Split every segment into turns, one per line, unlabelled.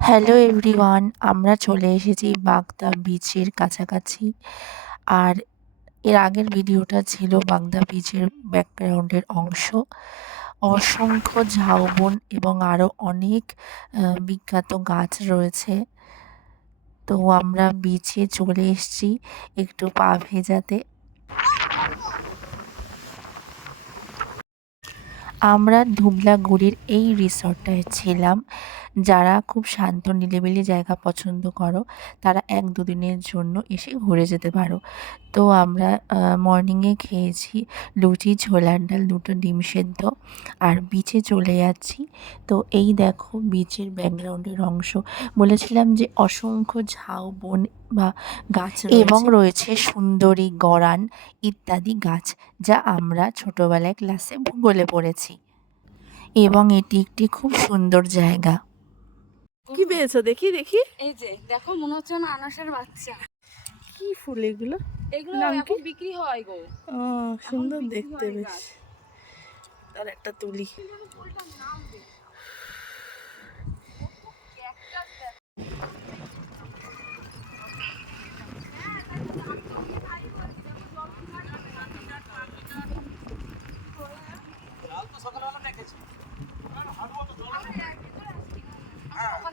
Hello everyone আমরা চলে এসেছি বাগদা বিচের কাছাকাছি। আর এর আগের ভিডিওটা ছিল বাগদা বিচের ব্যাকগ্রাউন্ডের অংশ। অসংখ্য ঝাউবন এবং আরও অনেক বিখ্যাত গাছ রয়েছে। তো আমরা বিচে চলে এসেছি একটু পা ভেজাতে। আমরা ধুবলাগুড়ির এই রিসর্টটায় ছিলাম। যারা খুব শান্ত নিরিবিলি জায়গা পছন্দ করো তারা এক দুদিনের জন্য এসে ঘুরে যেতে পারো। তো আমরা মর্নিংয়ে খেয়েছি লুচি ছোলার ডাল দুটো ডিম সেদ্ধ আর বিচে চলে যাচ্ছি। তো এই দেখো বিচের ব্যাকগ্রাউন্ডের অংশ। বলেছিলাম যে অসংখ্য ঝাউ বন বা গাছ এবং রয়েছে। সুন্দরী গরান ইত্যাদি গাছ যা আমরা ছোটোবেলায় ক্লাসে ভূগোলে পড়েছি। এবং এটি একটি খুব সুন্দর জায়গা।
কি পেয়েছ? দেখি দেখি।
এই যে দেখো মনে হচ্ছে না আনাসের বাচ্চা।
কি ফুল এগুলো?
এগুলো এখন বিক্রি হয় গো।
ও সুন্দর দেখতে বেশ। তার একটা তুলি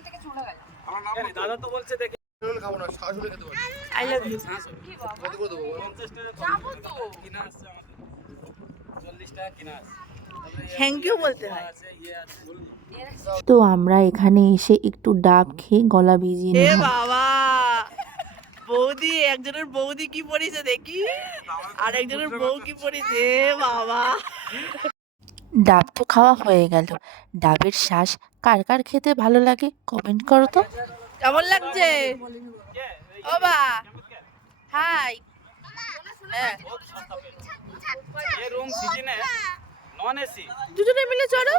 থেকে চলে গেল
দাদা তো বলছে দেখে
খাব না সরাসরি খেতে পারি
আই লাভ ইউ
কি বাবা?
কত করে দেবো বলো?
পঞ্চাশ টাকা
যাব তো।
কিনা আসছে আমাদের। চল্লিশ টাকা কিনা আসছে
থ্যাংক ইউ বলতে হয়।
আছে ইয়ে আছে বলুন।
তো আমরা এখানে এসে একটু ডাব খেয়ে গলা ভিজিয়ে
এ
নিলাম।
বাবা! বৌদি একজনের বৌদি কি পড়েছে দেখি? আর একজনের বউ কি পড়েছে? বাবা!
ডাব তো খাওয়া হয়ে গেল। ডাবের শ্বাস কার কার খেতে ভালো লাগে কমেন্ট করো তো।
কেমন লাগছে? ও বা। হাই। হ্যাঁ। দুজনে মিলে চলো।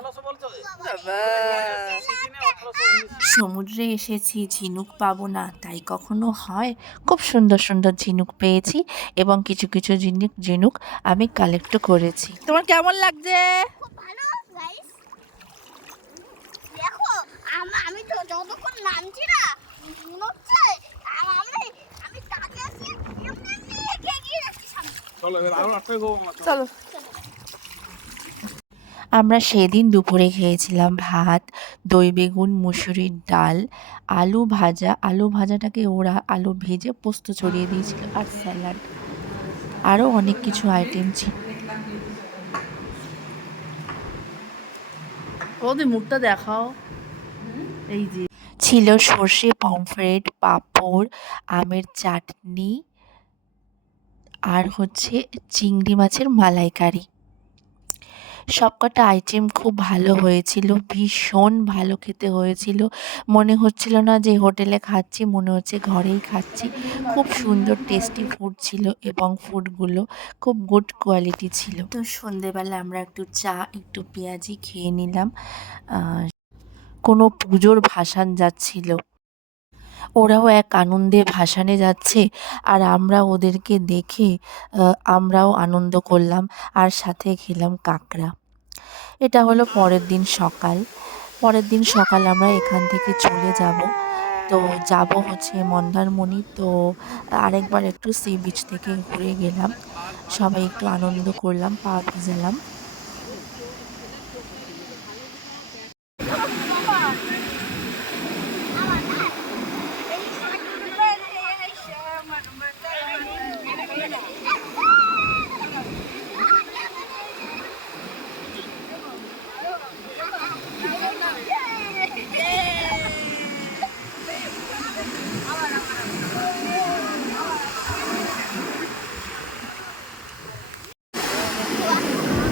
সমুদ্রে এসেছি ঝিনুক পাবো না তাই কখনো হয়? খুব সুন্দর সুন্দর ঝিনুক পেয়েছি এবং কিছু কিছু ঝিনুক ঝিনুক আমি কালেক্ট করেছি।
তোমার কেমন লাগছে?
দেখো আমার যতক্ষণ নামছি না মনে হচ্ছে আম- আমি আমি তাকে আছি এমনি এমনি এগিয়ে এগিয়ে যাচ্ছি সামনে।
চলো এবার আরও আটটা গো
চলো।
আমরা সেদিন দুপুরে খেয়েছিলাম ভাত দই বেগুন মুসুরির ডাল আলু ভাজা। আলু ভাজাটাকে ওরা আলু ভেজে পোস্ত ছড়িয়ে দিয়েছিল আর স্যালাড। আরও অনেক কিছু আইটেম ছিল।
বৌদি মুখটা দেখাও। এই যে
ছিল সর্ষে পমফ্রেট পাঁপড় আমের চাটনি আর হচ্ছে চিংড়ি মাছের মালাইকারি। সবকটা আইটেম খুব ভালো হয়েছিল ভীষণ ভালো খেতে হয়েছিল। মনে হচ্ছিল না যে হোটেলে খাচ্ছি মনে হচ্ছে ঘরেই খাচ্ছি। খুব সুন্দর টেস্টি ফুড ছিল এবং ফুডগুলো খুব গুড কোয়ালিটি ছিল। তো সন্ধেবেলা আমরা একটু চা একটু পেঁয়াজি খেয়ে নিলাম। কোনো পুজোর ভাসান যাচ্ছিল। ওরাও এক আনন্দে ভাসানে যাচ্ছে আর আমরা ওদেরকে দেখে আমরাও আনন্দ করলাম আর সাথে খেলাম কাঁকড়া। এটা হলো পরের দিন সকাল। পরের দিন সকাল আমরা এখান থেকে চলে যাব। তো যাব হচ্ছে মন্দারমণি। তো আরেকবার একটু সি বিচ থেকে ঘুরে গেলাম। সবাই একটু আনন্দ করলাম, পা ভিজালাম।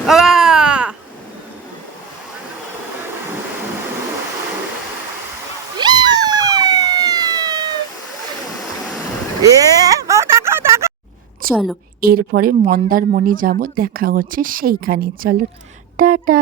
বাবা।
চলো এরপরে মন্দারমণি যাব দেখা হচ্ছে সেইখানে। চলো টাটা।